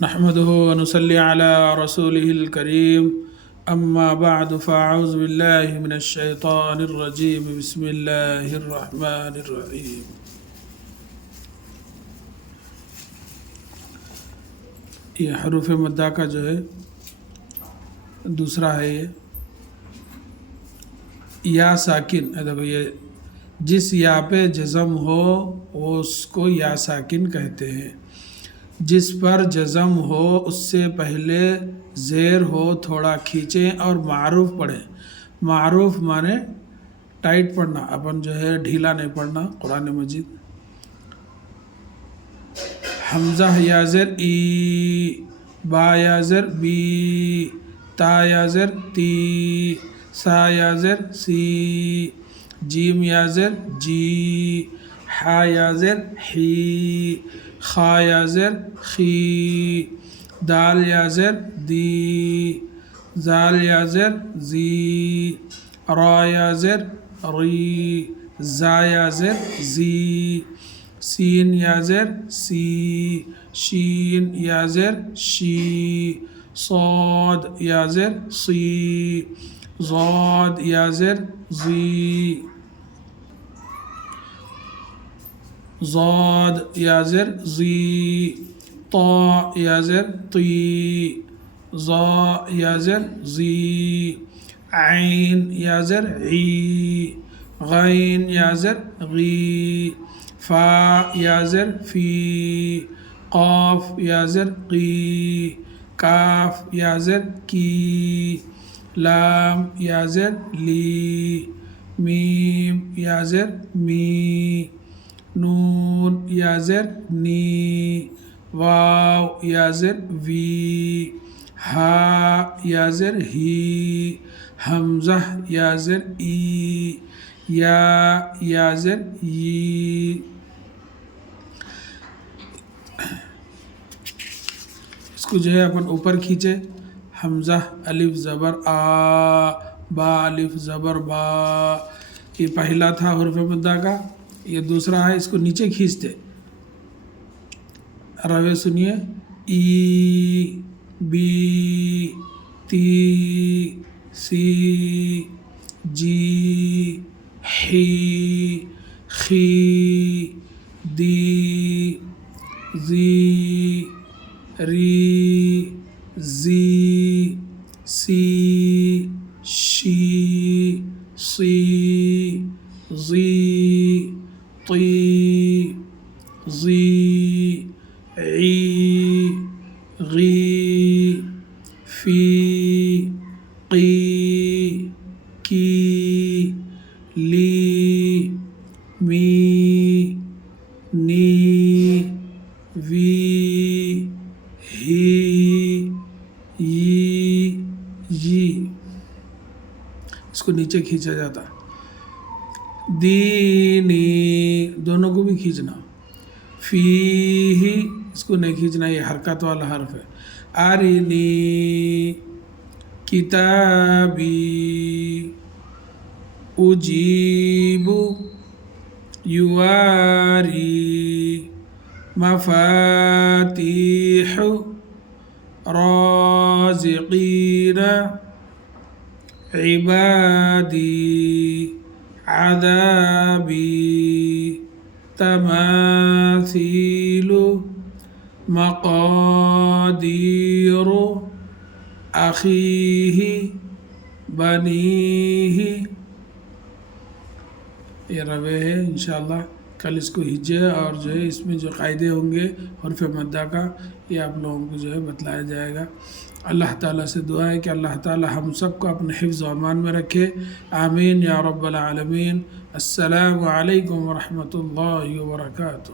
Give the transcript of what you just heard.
نحمده ونصلي على رسوله الكريم أما بعد فأعوذ بالله من الشيطان الرجيم بسم الله الرحمن الرحيم. یہ حروف مدہ کا جو ہے دوسرا ہے یہ یا ساکن. یہ جس یا پہ جزم ہو وہ اس کو یا ساکن کہتے ہیں. جس پر جزم ہو اس سے پہلے زیر ہو تھوڑا کھینچیں اور معروف پڑھیں. معروف مانے ٹائٹ پڑھنا، اپن جو ہے ڈھیلا نہیں پڑھنا. قرآن مجید حمزہ یا زر ای، با یا زر بی، تا یا زر تی، سا یا زر سی، جیم یا زر جی، حا یا زر حی، خا یا زر خی، دال یا زر دی، زال یا زر زی، را یا زر ری، زا یا زر زی، سین یا زر سی، شین یا زر شی، صاد یا زر سی، ضاد یا زر زی، ضاد یا زر زی، طا یا زر طی، ظا یا زر زی، عین یا زر عی، غین یا زر غی، فا یا زر فی، قاف یا زر قی، کاف یا زر کی، لام یا زر لی، میم یا زر می، نون یا زر نی، واو یا زر وی، ہا یا زر ہی، حمزہ یا زر ای، یا زر ی. اس کو جو ہے اپن اوپر کھینچے. حمزہ الف زبر آ، با الف زبر با. یہ پہلا تھا حروف مدہ کا، یہ دوسرا ہے. اس کو نیچے کھینچتے. روے سنیے. ای، بی، تی، سی، جی، حی، خی، دی، زی، ری، زی، سی، شی، صی، ضی، طی، ظی، عی، غی، فی، قی، کی، لی، می، نی، وی، ہی، ی، جی. اس کو نیچے کھینچا جاتا. دینی دونوں کو بھی کھینچنا. فی ہی اس کو نہیں کھینچنا، یہ حرکت والا حرف ہے. ارنی، کتابی، اجیب، یواری، مفاتیح، رازقین، عبادی، عذابی، تماثیل، مقادیر، اخیہ، بنیہ. یہ روے ہے. انشاءاللہ کل اس کو ہجے اور جو ہے اس میں جو قاعدے ہوں گے حروف مدہ کا یہ آپ لوگوں کو جو ہے بتلایا جائے گا. اللہ تعالیٰ سے دعا ہے کہ اللہ تعالیٰ ہم سب کو اپنے حفظ و امان میں رکھے. آمین یا رب العالمین. السلام علیکم ورحمۃ اللہ وبرکاتہ.